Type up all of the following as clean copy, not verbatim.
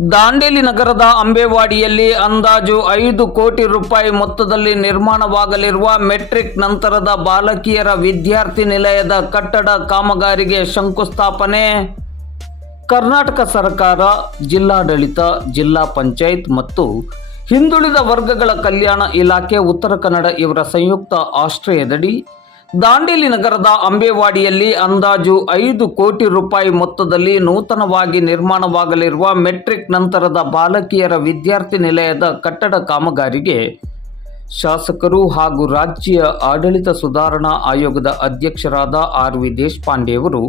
ದಾಂಡೇಲಿ ನಗರದ ಅಂಬೇವಾಡಿಯಲ್ಲಿ ಅಂದಾಜು 5 ಕೋಟಿ ರೂಪಾಯಿ ಮೊತ್ತದಲ್ಲಿ ನಿರ್ಮಾಣವಾಗಲಿರುವ ಮೆಟ್ರಿಕ್ ನಂತರದ ಬಾಲಕಿಯರ ವಿದ್ಯಾರ್ಥಿ ನಿಲಯದ ಕಟ್ಟಡ ಕಾಮಗಾರಿಗೆ ಶಂಕುಸ್ಥಾಪನೆ. ಕರ್ನಾಟಕ ಸರ್ಕಾರ, ಜಿಲ್ಲಾಡಳಿತ, ಜಿಲ್ಲಾ ಪಂಚಾಯತ್ ಮತ್ತು ಹಿಂದುಳಿದ ವರ್ಗಗಳ ಕಲ್ಯಾಣ ಇಲಾಖೆ ಉತ್ತರ ಕನ್ನಡ ಇವರ ಸಂಯುಕ್ತ ಆಶ್ರಯದಡಿ ದಾಂಡೇಲಿ ನಗರದ ಅಂಬೇವಾಡಿಯಲ್ಲಿ ಅಂದಾಜು 5 ಕೋಟಿ ರೂಪಾಯಿ ಮೊತ್ತದಲ್ಲಿ ನೂತನವಾಗಿ ನಿರ್ಮಾಣವಾಗಲಿರುವ ಮೆಟ್ರಿಕ್ ನಂತರದ ಬಾಲಕಿಯರ ವಿದ್ಯಾರ್ಥಿ ನಿಲಯದ ಕಟ್ಟಡ ಕಾಮಗಾರಿಗೆ ಶಾಸಕರು ಹಾಗೂ ರಾಜ್ಯ ಆಡಳಿತ ಸುಧಾರಣಾ ಆಯೋಗದ ಅಧ್ಯಕ್ಷರಾದ ಆರ್.ವಿ. ದೇಶಪಾಂಡೆಯವರು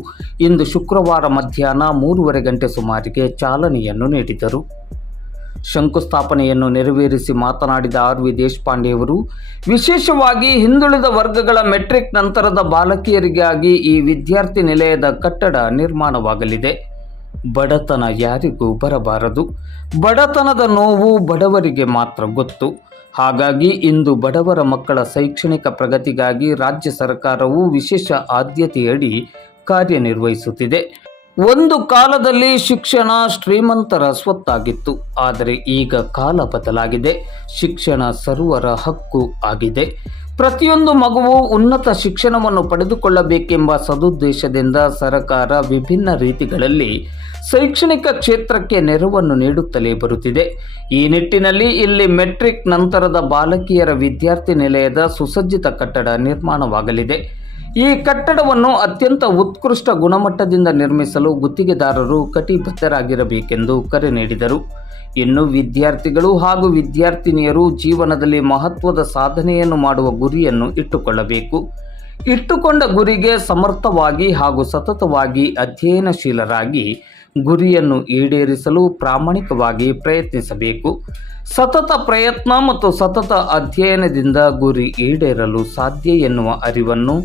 ಇಂದು ಶುಕ್ರವಾರ ಮಧ್ಯಾಹ್ನ 3:30 ಗಂಟೆ ಸುಮಾರಿಗೆ ಚಾಲನೆಯನ್ನು ನೀಡಿದರು. ಶಂಕುಸ್ಥಾಪನೆಯನ್ನು ನೆರವೇರಿಸಿ ಮಾತನಾಡಿದ ಆರ್.ವಿ. ದೇಶಪಾಂಡೆಯವರು, ವಿಶೇಷವಾಗಿ ಹಿಂದುಳಿದ ವರ್ಗಗಳ ಮೆಟ್ರಿಕ್ ನಂತರದ ಬಾಲಕಿಯರಿಗಾಗಿ ಈ ವಿದ್ಯಾರ್ಥಿ ನಿಲಯದ ಕಟ್ಟಡ ನಿರ್ಮಾಣವಾಗಲಿದೆ. ಬಡತನ ಯಾರಿಗೂ ಬರಬಾರದು. ಬಡತನದ ನೋವು ಬಡವರಿಗೆ ಮಾತ್ರ ಗೊತ್ತು. ಹಾಗಾಗಿ ಇಂದು ಬಡವರ ಮಕ್ಕಳ ಶೈಕ್ಷಣಿಕ ಪ್ರಗತಿಗಾಗಿ ರಾಜ್ಯ ಸರ್ಕಾರವು ವಿಶೇಷ ಆದ್ಯತೆಯಡಿ ಕಾರ್ಯನಿರ್ವಹಿಸುತ್ತಿದೆ. ಒಂದು ಕಾಲದಲ್ಲಿ ಶಿಕ್ಷಣ ಶ್ರೀಮಂತರ ಸ್ವತ್ತಾಗಿತ್ತು. ಆದರೆ ಈಗ ಕಾಲ ಬದಲಾಗಿದೆ. ಶಿಕ್ಷಣ ಸರ್ವರ ಹಕ್ಕು ಆಗಿದೆ. ಪ್ರತಿಯೊಂದು ಮಗುವು ಉನ್ನತ ಶಿಕ್ಷಣವನ್ನು ಪಡೆದುಕೊಳ್ಳಬೇಕೆಂಬ ಸದುದ್ದೇಶದಿಂದ ಸರ್ಕಾರ ವಿಭಿನ್ನ ರೀತಿಗಳಲ್ಲಿ ಶೈಕ್ಷಣಿಕ ಕ್ಷೇತ್ರಕ್ಕೆ ನೆರವನ್ನು ನೀಡುತ್ತಲೇ ಬರುತ್ತಿದೆ. ಈ ನಿಟ್ಟಿನಲ್ಲಿ ಇಲ್ಲಿ ಮೆಟ್ರಿಕ್ ನಂತರದ ಬಾಲಕಿಯರ ವಿದ್ಯಾರ್ಥಿ ನಿಲಯದ ಸುಸಜ್ಜಿತ ಕಟ್ಟಡ ನಿರ್ಮಾಣವಾಗಲಿದೆ. ಈ ಕಟ್ಟಡವನ್ನು ಅತ್ಯಂತ ಉತ್ಕೃಷ್ಟ ಗುಣಮಟ್ಟದಿಂದ ನಿರ್ಮಿಸಲು ಗುತ್ತಿಗೆದಾರರು ಕಟಿಬದ್ಧರಾಗಿರಬೇಕೆಂದು ಕರೆ ನೀಡಿದರು. ಇನ್ನು ವಿದ್ಯಾರ್ಥಿಗಳು ಹಾಗೂ ವಿದ್ಯಾರ್ಥಿನಿಯರು ಜೀವನದಲ್ಲಿ ಮಹತ್ವದ ಸಾಧನೆಯನ್ನು ಮಾಡುವ ಗುರಿಯನ್ನು ಇಟ್ಟುಕೊಳ್ಳಬೇಕು. ಇಟ್ಟುಕೊಂಡ ಗುರಿಗೆ ಸಮರ್ಥವಾಗಿ ಹಾಗೂ ಸತತವಾಗಿ ಅಧ್ಯಯನಶೀಲರಾಗಿ ಗುರಿಯನ್ನು ಈಡೇರಿಸಲು ಪ್ರಾಮಾಣಿಕವಾಗಿ ಪ್ರಯತ್ನಿಸಬೇಕು. ಸತತ ಪ್ರಯತ್ನ ಮತ್ತು ಸತತ ಅಧ್ಯಯನದಿಂದ ಗುರಿ ಈಡೇರಲು ಸಾಧ್ಯ ಎನ್ನುವ ಅರಿವನ್ನು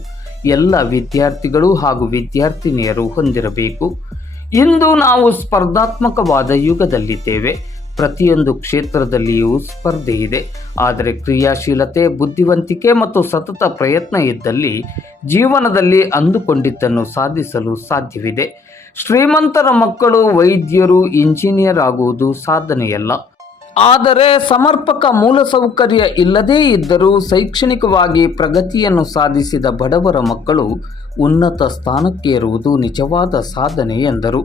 ಎಲ್ಲ ವಿದ್ಯಾರ್ಥಿಗಳು ಹಾಗೂ ವಿದ್ಯಾರ್ಥಿನಿಯರು ಹೊಂದಿರಬೇಕು. ಇಂದು ನಾವು ಸ್ಪರ್ಧಾತ್ಮಕವಾದ ಯುಗದಲ್ಲಿದ್ದೇವೆ. ಪ್ರತಿಯೊಂದು ಕ್ಷೇತ್ರದಲ್ಲಿಯೂ ಸ್ಪರ್ಧೆ ಇದೆ. ಆದರೆ ಕ್ರಿಯಾಶೀಲತೆ, ಬುದ್ಧಿವಂತಿಕೆ ಮತ್ತು ಸತತ ಪ್ರಯತ್ನ ಇದ್ದಲ್ಲಿ ಜೀವನದಲ್ಲಿ ಅಂದುಕೊಂಡಿದ್ದನ್ನು ಸಾಧಿಸಲು ಸಾಧ್ಯವಿದೆ. ಶ್ರೀಮಂತರ ಮಕ್ಕಳು ವೈದ್ಯರು, ಇಂಜಿನಿಯರ್ ಆಗುವುದು ಸಾಧನೆಯಲ್ಲ. ಆದರೆ ಸಮರ್ಪಕ ಮೂಲಸೌಕರ್ಯ ಇಲ್ಲದೇ ಇದ್ದರೂ ಶೈಕ್ಷಣಿಕವಾಗಿ ಪ್ರಗತಿಯನ್ನು ಸಾಧಿಸಿದ ಬಡವರ ಮಕ್ಕಳು ಉನ್ನತ ಸ್ಥಾನಕ್ಕೆ ಏರುವುದು ನಿಜವಾದ ಸಾಧನೆ ಎಂದರು.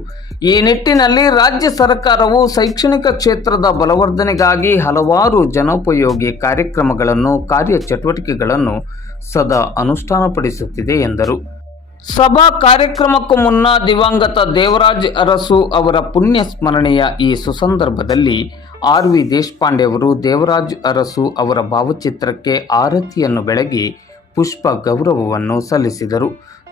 ಈ ನಿಟ್ಟಿನಲ್ಲಿ ರಾಜ್ಯ ಸರ್ಕಾರವು ಶೈಕ್ಷಣಿಕ ಕ್ಷೇತ್ರದ ಬಲವರ್ಧನೆಗಾಗಿ ಹಲವಾರು ಜನೋಪಯೋಗಿ ಕಾರ್ಯಕ್ರಮಗಳನ್ನು, ಕಾರ್ಯಚಟುವಟಿಕೆಗಳನ್ನು ಸದಾ ಅನುಷ್ಠಾನಪಡಿಸುತ್ತಿದೆ ಎಂದರು. ಸಭಾ ಕಾರ್ಯಕ್ರಮಕ್ಕೂ ಮುನ್ನ ದಿವಂಗತ ದೇವರಾಜ್ ಅರಸು ಅವರ ಪುಣ್ಯ ಸ್ಮರಣೆಯ ಈ ಸುಸಂದರ್ಭದಲ್ಲಿ ಆರ್.ವಿ. ದೇಶಪಾಂಡೆಯವರು ದೇವರಾಜ್ ಅರಸು ಅವರ ಭಾವಚಿತ್ರಕ್ಕೆ ಆರತಿಯನ್ನು ಬೆಳಗಿ ಪುಷ್ಪ ಗೌರವವನ್ನು ಸಲ್ಲಿಸಿದರು.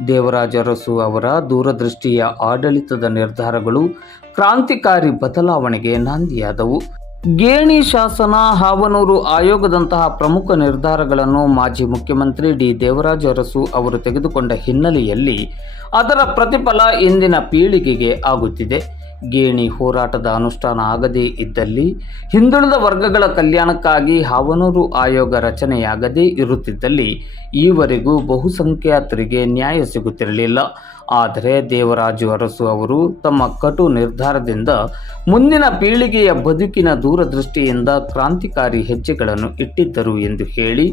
ದೇವರಾಜ್ ಅರಸು ಅವರ ದೂರದೃಷ್ಟಿಯ ಆಡಳಿತದ ನಿರ್ಧಾರಗಳು ಕ್ರಾಂತಿಕಾರಿ ಬದಲಾವಣೆಗೆ ನಾಂದಿಯಾದವು. ಗೇಣಿ ಶಾಸನ, ಹಾವನೂರು ಆಯೋಗದಂತಹ ಪ್ರಮುಖ ನಿರ್ಧಾರಗಳನ್ನು ಮಾಜಿ ಮುಖ್ಯಮಂತ್ರಿ ಡಿ. ದೇವರಾಜ್ ಅರಸು ಅವರು ತೆಗೆದುಕೊಂಡ ಹಿನ್ನೆಲೆಯಲ್ಲಿ ಅದರ ಪ್ರತಿಫಲ ಇಂದಿನ ಪೀಳಿಗೆಗೆ ಆಗುತ್ತಿದೆ. ಗೇಣಿ ಹೋರಾಟದ ಅನುಷ್ಠಾನ ಆಗದೇ ಇದ್ದಲ್ಲಿ ಹಿಂದುಳಿದ ವರ್ಗಗಳ ಕಲ್ಯಾಣಕ್ಕಾಗಿ ಹಾವನೂರು ಆಯೋಗ ರಚನೆಯಾಗದೇ ಇರುತ್ತಿದ್ದಲ್ಲಿ ಈವರೆಗೂ ಬಹುಸಂಖ್ಯಾತರಿಗೆ ನ್ಯಾಯ ಸಿಗುತ್ತಿರಲಿಲ್ಲ. ಆದರೆ ದೇವರಾಜು ಅರಸು ಅವರು ತಮ್ಮ ಕಟು ನಿರ್ಧಾರದಿಂದ ಮುಂದಿನ ಪೀಳಿಗೆಯ ಬದುಕಿನ ದೂರದೃಷ್ಟಿಯಿಂದ ಕ್ರಾಂತಿಕಾರಿ ಹೆಜ್ಜೆಗಳನ್ನು ಇಟ್ಟಿದ್ದರು ಎಂದು ಹೇಳಿ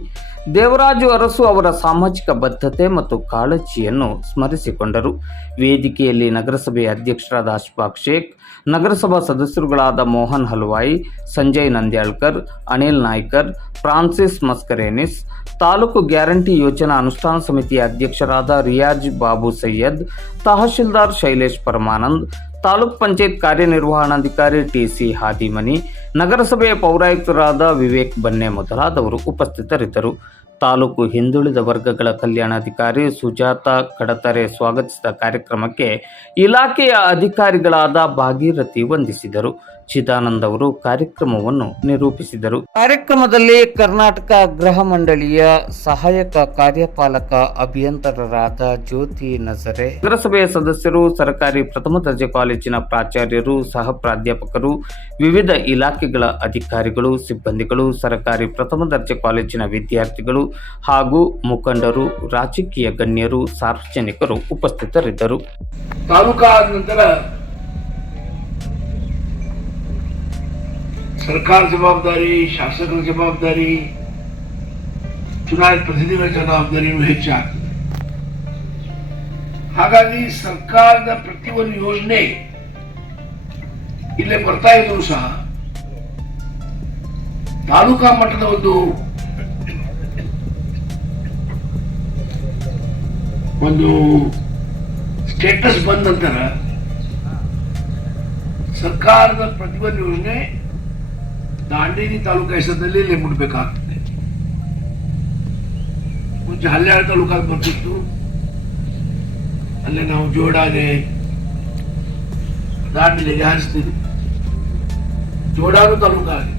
ದೇವರಾಜು ಅರಸು ಅವರ ಸಾಮಾಜಿಕ ಬದ್ಧತೆ ಮತ್ತು ಕಾಳಜಿಯನ್ನು ಸ್ಮರಿಸಿಕೊಂಡರು. ವೇದಿಕೆಯಲ್ಲಿ ನಗರಸಭೆ ಅಧ್ಯಕ್ಷರಾದ ಅಶ್ಫಾಕ್ ಶೇಖ್, ನಗರಸಭಾ ಸದಸ್ಯರುಗಳಾದ ಮೋಹನ್ ಹಲ್ವಾಯಿ, ಸಂಜಯ್ ನಂದ್ಯಾಳ್ಕರ್, ಅನಿಲ್ ನಾಯ್ಕರ್, ಫ್ರಾನ್ಸಿಸ್ ಮಸ್ಕರೇನಿಸ್, ತಾಲೂಕು ಗ್ಯಾರಂಟಿ ಯೋಜನಾ ಅನುಷ್ಠಾನ ಸಮಿತಿಯ ಅಧ್ಯಕ್ಷರಾದ ರಿಯಾಜ್ ಬಾಬು ಸೈಯದ್, ತಹಶೀಲ್ದಾರ್ ಶೈಲೇಶ್ ಪರಮಾನಂದ್, ತಾಲೂಕ್ ಪಂಚಾಯತ್ ಕಾರ್ಯನಿರ್ವಹಣಾಧಿಕಾರಿ ಟಿ.ಸಿ. ಹಾದಿಮನಿ, ನಗರಸಭೆಯ ಪೌರಾಯುಕ್ತರಾದ ವಿವೇಕ್ ಬನ್ನೆ ಮೊದಲಾದವರು ಉಪಸ್ಥಿತರಿದ್ದರು. ತಾಲೂಕು ಹಿಂದುಳಿದ ವರ್ಗಗಳ ಕಲ್ಯಾಣಾಧಿಕಾರಿ ಸುಜಾತ ಕಡತರೆ ಸ್ವಾಗತಿಸಿದ ಕಾರ್ಯಕ್ರಮಕ್ಕೆ ಇಲಾಖೆಯ ಅಧಿಕಾರಿಗಳಾದ ಭಾಗೀರಥಿ ವಂದಿಸಿದರು. ಚಿದಾನಂದ್ ಅವರು ಕಾರ್ಯಕ್ರಮವನ್ನು ನಿರೂಪಿಸಿದರು. ಕಾರ್ಯಕ್ರಮದಲ್ಲಿ ಕರ್ನಾಟಕ ಗೃಹ ಮಂಡಳಿಯ ಸಹಾಯಕ ಕಾರ್ಯಪಾಲಕ ಅಭಿಯಂತರರಾದ ಜ್ಯೋತಿ ನಜರೆ, ನಗರಸಭೆಯ ಸದಸ್ಯರು, ಸರ್ಕಾರಿ ಪ್ರಥಮ ದರ್ಜೆ ಕಾಲೇಜಿನ ಪ್ರಾಚಾರ್ಯರು, ಸಹ ಪ್ರಾಧ್ಯಾಪಕರು, ವಿವಿಧ ಇಲಾಖೆಗಳ ಅಧಿಕಾರಿಗಳು, ಸಿಬ್ಬಂದಿಗಳು, ಸರ್ಕಾರಿ ಪ್ರಥಮ ದರ್ಜೆ ಕಾಲೇಜಿನ ವಿದ್ಯಾರ್ಥಿಗಳು ಹಾಗೂ ಮುಖಂಡರು, ರಾಜಕೀಯ ಗಣ್ಯರು, ಸಾರ್ವಜನಿಕರು ಉಪಸ್ಥಿತರಿದ್ದರು. ತಾಲೂಕಾ ನಂತರ ಸರ್ಕಾರ ಜವಾಬ್ದಾರಿ, ಶಾಸಕರ ಜವಾಬ್ದಾರಿ, ಚುನಾಯಿತ ಪ್ರತಿನಿಧಿಗಳ ಜವಾಬ್ದಾರಿಯೂ ಹೆಚ್ಚಾಗ್ತದೆ. ಹಾಗಾಗಿ ಸರ್ಕಾರದ ಪ್ರತಿಯೊಂದು ಯೋಜನೆ ಇಲ್ಲೇ ಬರ್ತಾ ಇದ್ರು ಸಹ ತಾಲೂಕಾ ಮಟ್ಟದ ಒಂದು ಸ್ಟೇಟಸ್ ಬಂದ ನಂತರ ಸರ್ಕಾರದ ಪ್ರತಿಯೊಂದು ಯೋಜನೆ ದಾಂಡೇಲಿ ತಾಲೂಕಾ ಹೆಸರಿನಲ್ಲಿ ಇಲ್ಲೇ ಮುಟ್ಬೇಕಾಗ್ತದೆ. ಮುಂಚೆ ಹಲ್ಯಾಳ ತಾಲೂಕಾದ ಬರ್ತಿತ್ತು, ಅಲ್ಲೇ ನಾವು ಜೋಡಾಗೆ ದಾಂಡೇಲಿಗೆ ಹಾರಿಸ್ತೀವಿ. ಜೋಡಾನು ತಾಲೂಕ ಆಗಿದೆ.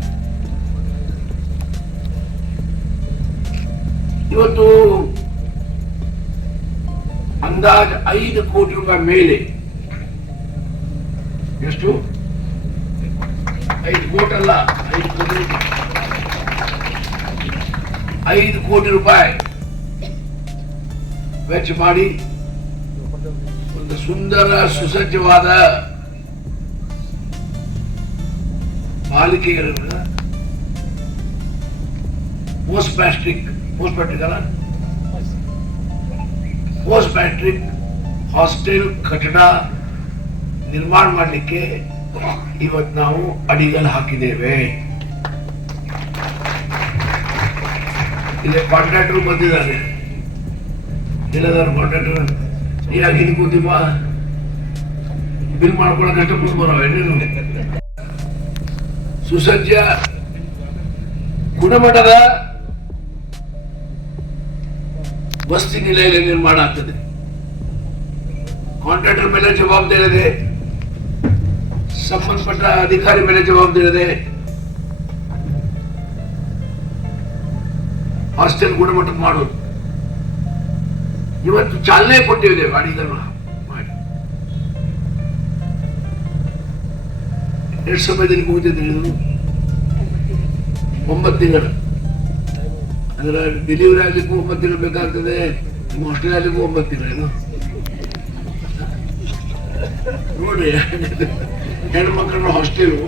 ಇವತ್ತು ಅಂದಾಜು 5 ಕೋಟಿ ರೂಪಾಯಿ ಮೇಲೆ, ಎಷ್ಟು 5 ಕೋಟಿ ಅಲ್ಲ, 5 ಕೋಟಿ ರೂಪಾಯಿ ವೆಚ್ಚ ಮಾಡಿ ಒಂದು ಸುಂದರ ಸುಸಜ್ಜವಾದ ಬಾಲಿಕೆಯರ ಪೋಸ್ಟ್ ಮ್ಯಾಟ್ರಿಕ್ ಹಾಸ್ಟೆಲ್ ಕಟ್ಟಡ ನಿರ್ಮಾಣ ಮಾಡಲಿಕ್ಕೆ ಇವತ್ತು ನಾವು ಅಡಿಗಲ್ ಹಾಕಿದ್ದೇವೆ. ಇಲ್ಲಿ ಕಾಂಟ್ರಾಕ್ಟರ್ ಬಂದಿದ್ದಾರೆ. ಎಲ್ಲದಾರು ಕಾಂಟ್ರಾಕ್ಟರ್ ಯಾಕೆ ಇಲ್ಲಿ ಕೂತೀವ, ಬಿಲ್ ಮಾಡ್ಕೊಳ್ಳೋಕೆ ಮುಂದೆ ಬರೋವೇನು? ಸುಸಜ್ಜ ಗುಣಮಟ್ಟದ ವಸತಿ ನಿಲಯ ನಿರ್ಮಾಣ ಆಗ್ತದೆ. ಕಾಂಟ್ರಾಕ್ಟರ್ ಮೇಲೆ ಜವಾಬ್ದಾರಿ ಇದೆ, ಸಂಬಂಧಪಟ್ಟ ಅಧಿಕಾರಿ ಮೇಲೆ ಜವಾಬ್ದಾರಿ ಇದೆ. ಹಾಸ್ಟೆಲ್ ಗುಣಮಟ್ಟದ ಮಾಡೋದು ಇವತ್ತು ಚಾಲನೆ ಕೊಟ್ಟಿದ್ದೇವೆ. ಅಡಿಗಲ್ಲು ಮಾಡಿ ಎಷ್ಟು ಸಮಯದಲ್ಲಿ ಮುಗಿದಿದೆ ಹೇಳಿದ್ರು? 9 ತಿಂಗಳು. ಅಂದ್ರೆ ಡೆಲಿವರಿ ಆಗ್ಲಿಕ್ಕೂ 9 ತಿಂಗಳು ಬೇಕಾಗ್ತದೆ, ನಿಮ್ಮ ಹಾಸ್ಟೆಲ್ ಆಗ್ಲಿಕ್ಕೂ 9 ತಿಂಗಳು. ನೋಡ್ರಿ, ಹೆಣ್ಮಕ್ಳ ಹಾಸ್ಟೆಲು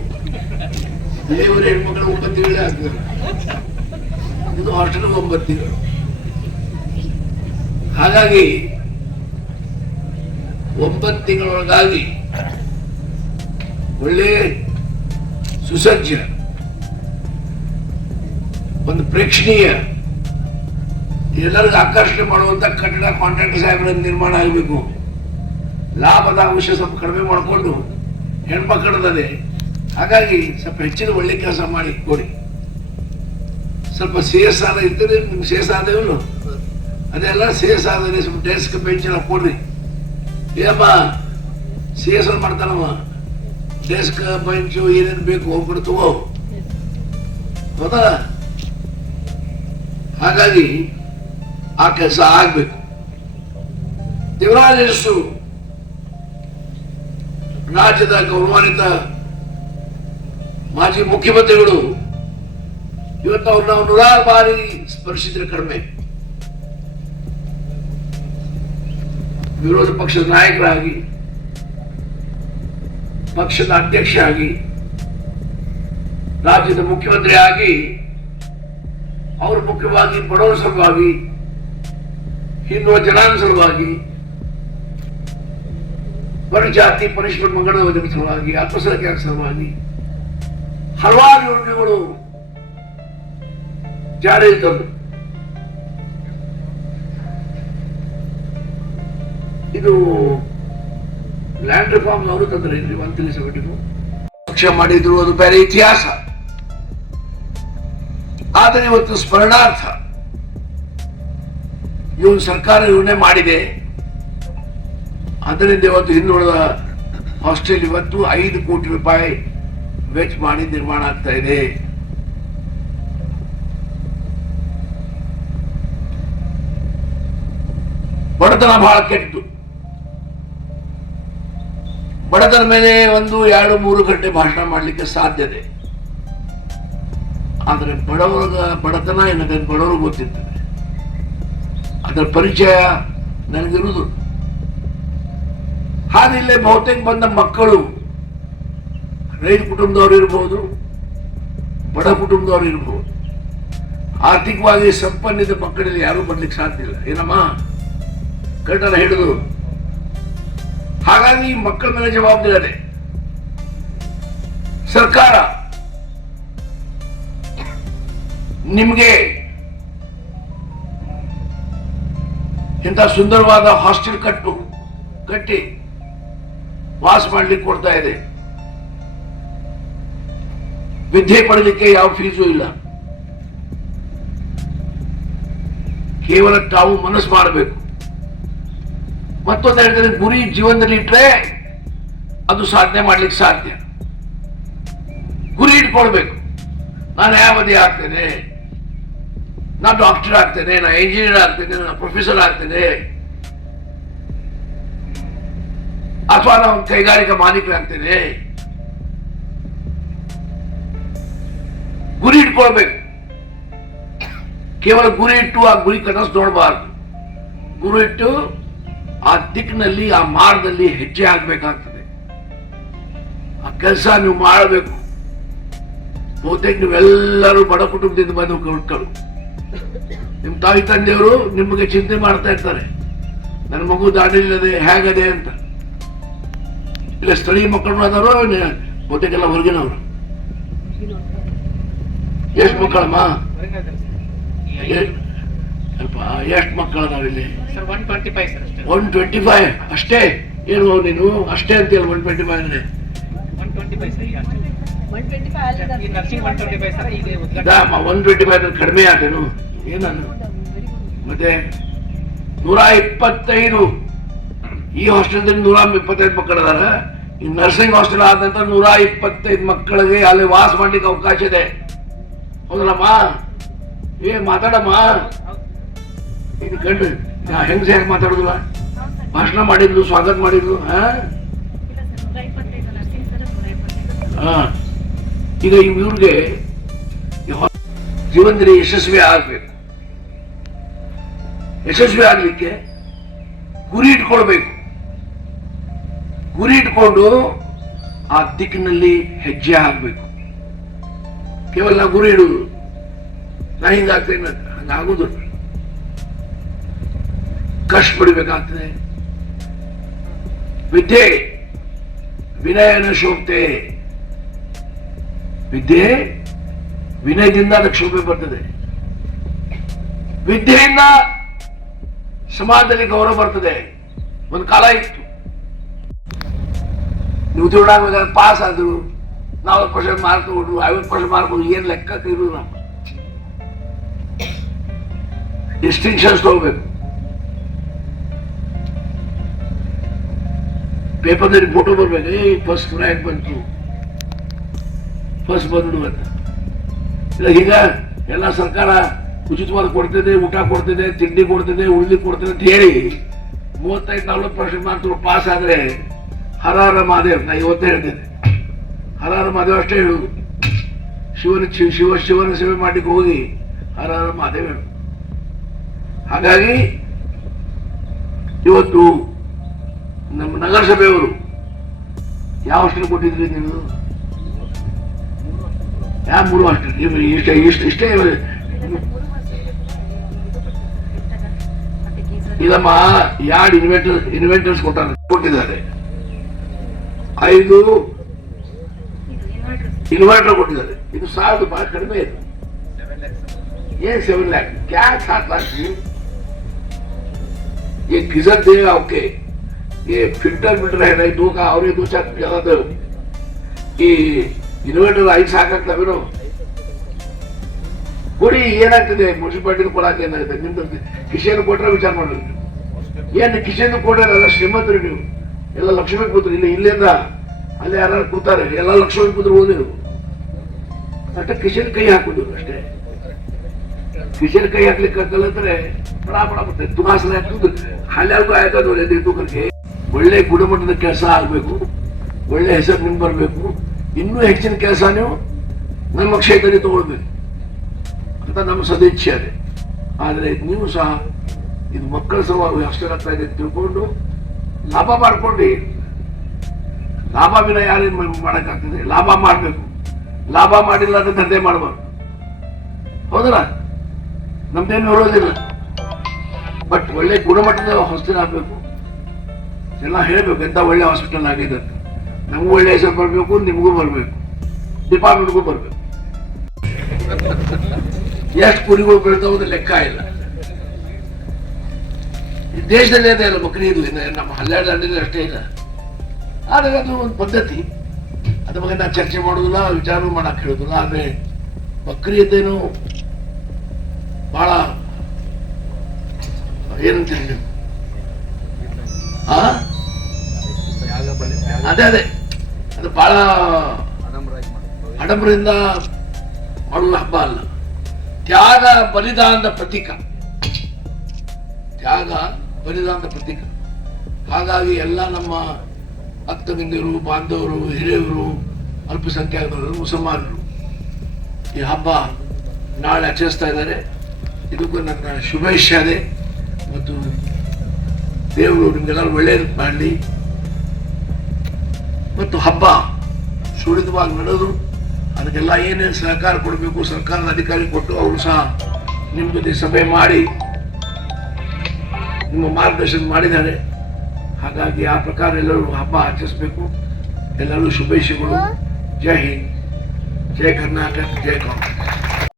ಡೆಲಿವರಿ ಹೆಣ್ಮಕ್ಳು 9 ತಿಂಗಳೇ ಆಗ್ತದೆ. ಇದು ಹಾಸ್ಟೆಲ್ 9 ತಿಂಗಳು. ಹಾಗಾಗಿ 9 ತಿಂಗಳೊಳಗಾಗಿ ಒಳ್ಳೆ ಸುಸಜ್ಜ, ಒಂದು ಪ್ರೇಕ್ಷಣೀಯ, ಎಲ್ಲರಿಗೂ ಆಕರ್ಷಣೆ ಮಾಡುವಂತ ಕಟ್ಟಡ ಕಾಂಟ್ರಾಕ್ಟರ್ ಸಾಹೇಬರ ನಿರ್ಮಾಣ ಆಗಬೇಕು. ಲಾಭದ ಅಂಶ ಸ್ವಲ್ಪ ಕಡಿಮೆ ಮಾಡಿಕೊಂಡು ಹೆಣ್ಮಕ್ಕಳದೇ. ಹಾಗಾಗಿ ಸ್ವಲ್ಪ ಹೆಚ್ಚಿನ ಒಳ್ಳೆ ಕೆಲಸ ಮಾಡಿ ಕೊಡಿ. ಸ್ವಲ್ಪ CSR ಇರ್ತದೆ, ನಿಮ್ಗೆ CSR ಇವರು ಅದೆಲ್ಲ CSR ಸ್ವಲ್ಪ ಡೆಸ್ಕ್ ಬೆಂಚ್ ಎಲ್ಲ ಕೊಡ್ರಿ. ಏಮ್ಮ CSR ಮಾಡ್ತಾನವ, ಡೆಸ್ಕ್ ಬೆಂಚು ಏನೇನು ಬೇಕು ಹೋಗ್ಬಿಟ್ಟು ತಗೋ, ಹೌದಾ? ಹಾಗಾಗಿ ಆ ಕೆಲಸ ಆಗ್ಬೇಕು. ದೇವರಾಜ ಅರಸು ರಾಜ್ಯದ ಗೌರವಾನ್ವಿತ ಮಾಜಿ ಮುಖ್ಯಮಂತ್ರಿಗಳು. ಇವತ್ತು ಅವ್ರು ನಾವು 100 ಬಾರಿ ಸ್ಪರ್ಶಿದ್ರೆ ಕಡಿಮೆ. ವಿರೋಧ ಪಕ್ಷದ ನಾಯಕರಾಗಿ, ಪಕ್ಷದ ಅಧ್ಯಕ್ಷ ಆಗಿ, ರಾಜ್ಯದ ಮುಖ್ಯಮಂತ್ರಿ ಆಗಿ, ಅವರು ಮುಖ್ಯವಾಗಿ ಬಡವರ ಸಲುವಾಗಿ, ಹಿಂದುಳಿದ ಜನಾಂಗ ಸಲುವಾಗಿ, ಬಡ ಜಾತಿ ಪರಿಷ್ಕೃತ ಮಂಗಳ ಯೋಜನೆ ಸಲುವಾಗಿ, ಅಲ್ಪಸಂಖ್ಯಾತರ ಸಲುವಾಗಿ ಹಲವಾರು ಯೋಜನೆಗಳು ಜಾರಿಗೆ ತಂದು ಇದು ಲ್ಯಾಂಡ್ ರಿಫಾರ್ಮ್ ಅವರು ತಂದ್ರೆ ಇಲ್ಲಿ 137 ಪಕ್ಷ ಮಾಡಿದ್ರು, ಅದು ಬೇರೆ ಇತಿಹಾಸ. ಆದರೆ ಇವತ್ತು ಸ್ಮರಣಾರ್ಥ ಇವನು ಸರ್ಕಾರ ಯೋಜನೆ ಮಾಡಿದೆ. ಅದರಿಂದ ಇವತ್ತು ಹಿಂದುಳಿದ ಹಾಸ್ಟೆಲ್ ಇವತ್ತು 5 ಕೋಟಿ ರೂಪಾಯಿ ವೆಚ್ಚ ಮಾಡಿ ನಿರ್ಮಾಣ ಆಗ್ತಾ ಇದೆ. ಬಡತನ ಬಹಳ ಕೆಟ್ಟು. ಬಡತನ ಮೇಲೆ 1, 2, 3 ಗಂಟೆ ಭಾಷಣ ಮಾಡಲಿಕ್ಕೆ ಸಾಧ್ಯತೆ. ಆದರೆ ಬಡತನ ಏನಂತ ಬಡವರು ಗೊತ್ತಿರ್ತದೆ, ಅದರ ಪರಿಚಯ ನನಗಿರುವುದು. ಹಾಗೆ ಇಲ್ಲೇ ಬಹುತೇಕ ಬಂದ ಮಕ್ಕಳು ರೈತ ಕುಟುಂಬದವರು ಇರ್ಬೋದು, ಬಡ ಕುಟುಂಬದವರು ಇರ್ಬೋದು, ಆರ್ಥಿಕವಾಗಿ ಸಂಪನ್ನಿತ ಮಕ್ಕಳಲ್ಲಿ ಯಾರೂ ಬರ್ಲಿಕ್ಕೆ ಸಾಧ್ಯ ಇಲ್ಲ. ಏನಮ್ಮ ಕರೆಕ್ಟಲ್ಲ ಹಿಡಿದು? ಹಾಗಾಗಿ ಮಕ್ಕಳ ಮೇಲೆ ಜವಾಬ್ದಾರಿ. ಸರ್ಕಾರ ನಿಮ್ಗೆ ಇಂಥ ಸುಂದರವಾದ ಹಾಸ್ಟೆಲ್ ಕಟ್ಟಿ ವಾಸ ಮಾಡ್ಲಿಕ್ಕೆ ಕೊಡ್ತಾ ಇದೆ. ವಿದ್ಯೆ ಪಡಲಿಕ್ಕೆ ಯಾವ ಫೀಸು ಇಲ್ಲ. ಕೇವಲ ತಾವು ಮನಸ್ಸು ಮಾಡಬೇಕು. ಮತ್ತೊಂದು ಹೇಳಿದ್ರೆ, ಗುರಿ ಜೀವನದಲ್ಲಿ ಇಟ್ರೆ ಅದು ಸಾಧನೆ ಮಾಡ್ಲಿಕ್ಕೆ ಸಾಧ್ಯ. ಗುರಿ ಇಟ್ಕೊಳ್ಬೇಕು. ನಾನು ನ್ಯಾಯವಾದಿ ಆಗ್ತೇನೆ, ನಾನು ಡಾಕ್ಟರ್ ಆಗ್ತೇನೆ, ನಾನು ಇಂಜಿನಿಯರ್ ಆಗ್ತೇನೆ, ನಾನು ಪ್ರೊಫೆಸರ್ ಆಗ್ತೇನೆ, ಅಥವಾ ನಾನು ಕೈಗಾರಿಕಾ ಮಾಲೀಕರಾಗ್ತೇನೆ. ಗುರಿ ಇಟ್ಕೊಳ್ಬೇಕು. ಕೇವಲ ಗುರಿ ಇಟ್ಟು ಆ ಗುರಿ ಕನಸು ನೋಡಬಾರ್ದು. ಗುರಿ ಇಟ್ಟು ಆ ದಿಕ್ಕಿನಲ್ಲಿ, ಆ ಮಾರ್ಗದಲ್ಲಿ ಹೆಜ್ಜೆ ಆಗ್ಬೇಕಾಗ್ತದೆ. ಆ ಕೆಲಸ ನೀವು ಮಾಡಬೇಕು. ಬಹುತೇಕ ನೀವೆಲ್ಲರೂ ಬಡ ಕುಟುಂಬದಿಂದ ಬಂದು ಮಕ್ಕಳು, ನಿಮ್ ತಾಯಿ ತಂದೆಯವರು ನಿಮಗೆ ಚಿಂತೆ ಮಾಡ್ತಾ ಇರ್ತಾರೆ, ನನ್ನ ಮಗು ದಾಡಿಲ್ಲದೆ ಹೇಗದೆ ಅಂತ. ಇಲ್ಲ ಸ್ಥಳೀಯ ಮಕ್ಕಳು ಆದವರು ಬಹುತೇಕೆಲ್ಲ ಹೊರಗಿನವರು. ಎಷ್ಟು ಮಕ್ಕಳಮ್ಮ? ಸ್ವಲ್ಪ ಎಷ್ಟು ಮಕ್ಕಳು ಅದಾವಿಲ್ಲಿ? 125 ಅಷ್ಟೇ. ಏನು ನೀನು ಅಷ್ಟೇ ಅಂತೀಯಲ್ಲ? 125 125 ಕಡಿಮೆ ಆದೇನು? ಏನನ್ನು ಮತ್ತೆ 125 ಈ ಹಾಸ್ಟೆಲ್ದಲ್ಲಿ 125 ಮಕ್ಕಳು ಅದಾರ. ಈ ನರ್ಸಿಂಗ್ ಹಾಸ್ಟೆಲ್ ಆದ ನಂತರ 125 ಮಕ್ಕಳಿಗೆ ಅಲ್ಲಿ ವಾಸ ಮಾಡ್ಲಿಕ್ಕೆ ಅವಕಾಶ ಇದೆ. ಹೌದಲ್ಲಮ್ಮ? ಮಾತಾಡಮ್ಮ. ಇದು ಗಂಡು ಹೆಂಗಸ ಹೆಂಗ್ ಮಾತಾಡುದಿಲ್ಲ? ಭಾಷಣ ಮಾಡಿದ್ಲು, ಸ್ವಾಗತ ಮಾಡಿದ್ಲು. ಈಗ ಇವ್ರಿಗೆ ಜೀವನದಲ್ಲಿ ಯಶಸ್ವಿ ಆಗ್ಬೇಕು. ಯಶಸ್ವಿ ಆಗ್ಲಿಕ್ಕೆ ಗುರಿ ಇಟ್ಕೊಳ್ಬೇಕು. ಗುರಿ ಇಟ್ಕೊಂಡು ಆ ದಿಕ್ಕಿನಲ್ಲಿ ಹೆಜ್ಜೆ ಹಾಕ್ಬೇಕು. ಕೇವಲ ನಾ ಗುರಿ ಇಡುವುದು, ನಾ ಹಿಂಗಾಗ್ತೇನೆ ಹಂಗಾಗುದು. ಕಷ್ಟಪಡಬೇಕಾಗ್ತದೆ. ವಿದ್ಯೆ ವಿನಯನ ಶೋಭತೆ. ವಿದ್ಯೆ ವಿನಯದಿಂದ ಅದಕ್ಕೆ ಶೋಭೆ ಬರ್ತದೆ. ವಿದ್ಯೆಯಿಂದ ಸಮಾಜದಲ್ಲಿ ಗೌರವ ಬರ್ತದೆ. ಒಂದು ಕಾಲ ಇತ್ತು, ನೀವು ತಿರುಗಾಗ ಪಾಸ್ ಆದ್ರು 40% ಮಾರ್ಕ್ ತಗೊಂಡ್ರು, 50% ಮಾರ್ಕ್ ಏನ್ ಲೆಕ್ಕಕ್ಕೆ ಇರು. ನಮ್ಮ ಡಿಸ್ಟಿಂಕ್ಷನ್ಸ್ ತಗೋಬೇಕು. ಪೇಪರ್ನಲ್ಲಿ ಫೋಟೋ ಬರ್ಬೇಕು, ಫಸ್ಟ್ ರ್ಯಾಂಕ್ ಬಂತು, ಫಸ್ಟ್ ಬಂದು ಅಂತ. ಇಲ್ಲ ಈಗ ಎಲ್ಲ ಸರ್ಕಾರ ಉಚಿತವಾದ ಕೊಡ್ತಿದೆ, ಊಟ ಕೊಡ್ತಿದೆ, ತಿಂಡಿ ಕೊಡ್ತಿದೆ, ಉಳ್ಳಿ ಕೊಡ್ತಿದೆ ಅಂತ ಹೇಳಿ 35-40% ಮಾರ್ಕ್ ಪಾಸ್ ಆದ್ರೆ ಹರಹರ ಮಹಾದೇವ್. ನಾ ಇವತ್ತೇ ಹೇಳ್ತೇನೆ, ಹರಹರ ಮಹಾದೇವ್ ಅಷ್ಟೇ ಹೇಳುದು. ಶಿವನ ಸೇವೆ ಮಾಡ್ಲಿಕ್ಕೆ ಹೋಗಿ ಹರಹರ ಮಹಾದೇವ್ ಹೇಳು. ಹಾಗಾಗಿ ಇವತ್ತು ನಮ್ಮ ನಗರಸಭೆಯವರು ಯಾವ ಹಾಸ್ಟೆಲ್ ಕೊಟ್ಟಿದ್ರಿ ನೀವು? ಯಾವ 3 ಹಾಸ್ಟೆಲ್? ಇಷ್ಟೇ ಇಲ್ಲಮ್ಮ. 2 ಇನ್ವೆಂಟರ್ಸ್ ಕೊಟ್ಟಿದ್ದಾರೆ, 5 ಇನ್ವರ್ಟರ್ ಕೊಟ್ಟಿದ್ದಾರೆ. ಇದು 1000 ಬಹಳ ಕಡಿಮೆ ಇದೆ. ಏನ್ 7 लाख? क्या 7 लाख? ये गीजर देगा, ओके, ये फिल्टर है नहीं 2 का, और ये 2-4 ज्यादा दो. ಈ ಇನ್ವರ್ಟರ್ 5 ಸಾಕಾಗ್ತವೇನೋ? ಕೊಡಿ. ಏನಾಗ್ತದೆ ಮುನ್ಸಿಪಾಲಿಟಿ ಕೊಡಕ್ಕೆ? ಏನಾಗುತ್ತೆ? ನಿಮ್ದು ಕಿಶನ್ ಕೊಟ್ರೆ ವಿಚಾರ ಮಾಡಬೇಕು. ಏನ್ ಕಿಶನ್ ಕೊಡ್ರಲ್ಲ, ಶ್ರೀಮಂತರು ನೀವು ಎಲ್ಲ ಲಕ್ಷ್ಮೀ ಕೂತ್ರು. ಇಲ್ಲಿಂದ ಅಲ್ಲಿ ಯಾರು ಕೂತಾರೆ, ಎಲ್ಲ ಲಕ್ಷ್ಮೀ ಕೂತ್ರು ಓದಿರು. ಅಷ್ಟೇ ಕಿಶನ್ ಕೈ ಹಾಕುದು ಅಷ್ಟೇ. ಕಿಶನ್ ಕೈ ಹಾಕ್ಲಿಕ್ಕೆ ಕಲಿತ್ರೆ ಬಡ ಬರ್ತದೆ. ತುಮಾಸನೆ ಹಾಕುದು ಹಳ್ಳಿಯಾಗೂ ಆಯ್ತದ. ಒಳ್ಳೆ ಒಳ್ಳೆ ಗುಣಮಟ್ಟದ ಕೆಲಸ ಆಗ್ಬೇಕು, ಒಳ್ಳೆ ಹೆಸರು ನಿಮ್ಗೆ ಬರಬೇಕು. ಇನ್ನೂ ಹೆಚ್ಚಿನ ಕೆಲಸ ನೀವು ನಮ್ಮ ಕ್ಷೇತ್ರದಲ್ಲಿ ತಗೊಳ್ಬೇಕು ಅಂತ ನಮ್ಮ ಸದಿಚ್ಛೆ ಅದೇ. ಆದರೆ ನೀವು ಸಹ ಇದು ಮಕ್ಕಳ ಸಲುವಾಗಿ ಅಷ್ಟೇ ಆಗ್ತಾ ಇದೆ ತಿಳ್ಕೊಂಡು ಲಾಭ ಮಾಡ್ಕೊಂಡು, ಲಾಭ ವಿನ ಯಾರೇನು ಮಾಡೋಕ್ಕಾಗ್ತದೆ? ಲಾಭ ಮಾಡಬೇಕು. ಲಾಭ ಮಾಡಿಲ್ಲ ಅಂದ್ರೆ ದಂಧೆ ಮಾಡಬಾರ್ದು, ಹೌದಲ್ಲ? ನಮ್ದೇನು ವಿರೋಧಿಲ್ಲ, ಬಟ್ ಒಳ್ಳೆ ಗುಣಮಟ್ಟದ ಹಾಸ್ಪಿಟಲ್ ಆಗಬೇಕು. ಎಲ್ಲ ಹೇಳಬೇಕು ಎಂತ ಒಳ್ಳೆ ಹಾಸ್ಪಿಟಲ್ ಆಗಿದೆ ಅಂತ. ನಮಗೂ ಒಳ್ಳೆ ಹೆಸರು ಬರಬೇಕು, ನಿಮಗೂ ಬರಬೇಕು, ಡಿಪಾರ್ಟ್ಮೆಂಟ್ಗೂ ಬರಬೇಕು. ಎಷ್ಟು ಕುರಿಗಳು ಬೆಳ್ತಾವ ಲೆಕ್ಕ ಇಲ್ಲ. ಈ ದೇಶದಲ್ಲಿ ಅದೇ ಇಲ್ಲ, ಬಕ್ರಿ ಇದು ನಮ್ಮ 12 ದಂಡಿನಲ್ಲಿ ಅಷ್ಟೇ ಇಲ್ಲ. ಆದರೆ ಅದು ಒಂದು ಪದ್ಧತಿ, ಅದ್ರ ಬಗ್ಗೆ ನಾನು ಚರ್ಚೆ ಮಾಡೋದಿಲ್ಲ, ವಿಚಾರ ಮಾಡಕ್ ಹೇಳೋದಿಲ್ಲ. ಆದ್ರೆ ಬಕ್ರೀದೇನು ಬಹಳ ಏನಂತೀರಿ ನೀವು? ಅದೇ ಅದು ಬಹಳ ಆಡಂಬರದಿಂದ ಮಾಡುವ ಹಬ್ಬ ಅಲ್ಲ, ತ್ಯಾಗ ಬಲಿದಾನದ ಪ್ರತೀಕ, ತ್ಯಾಗ ಬಲಿದಾನದ ಪ್ರತೀಕ. ಹಾಗಾಗಿ ಎಲ್ಲ ನಮ್ಮ ಭಕ್ತಬಿಂದರು, ಬಾಂಧವರು, ಹಿರಿಯವರು, ಅಲ್ಪಸಂಖ್ಯಾತರು, ಮುಸಲ್ಮಾನರು ಈ ಹಬ್ಬ ನಾಳೆ ಆಚರಿಸ್ತಾ ಇದ್ದಾರೆ. ಇದಕ್ಕೂ ನನ್ನ ಶುಭಾಶಯ. ಮತ್ತು ದೇವರು ನಿಮಗೆಲ್ಲರೂ ಒಳ್ಳೆಯದು ಮಾಡಲಿ. ಮತ್ತು ಹಬ್ಬ ಸುಳಿದವಾಗಿ ನಡೆದು ಅದಕ್ಕೆಲ್ಲ ಏನೇನು ಸಹಕಾರ ಕೊಡಬೇಕು ಸರ್ಕಾರದ ಅಧಿಕಾರಿ ಕೊಟ್ಟು ಅವರು ಸಹ ನಿಮ್ಮ ಜೊತೆ ಸಭೆ ಮಾಡಿ ನಿಮ್ಮ ಮಾರ್ಗದರ್ಶನ ಮಾಡಿದ್ದಾರೆ. ಹಾಗಾಗಿ ಆ ಪ್ರಕಾರ ಎಲ್ಲರೂ ಹಬ್ಬ ಆಚರಿಸಬೇಕು. ಎಲ್ಲರೂ ಶುಭಾಶಯಗಳು. ಜೈ ಹಿಂದ್, ಜೈ ಕರ್ನಾಟಕ, ಜೈ ಕಾಂಗ್ರೆಸ್.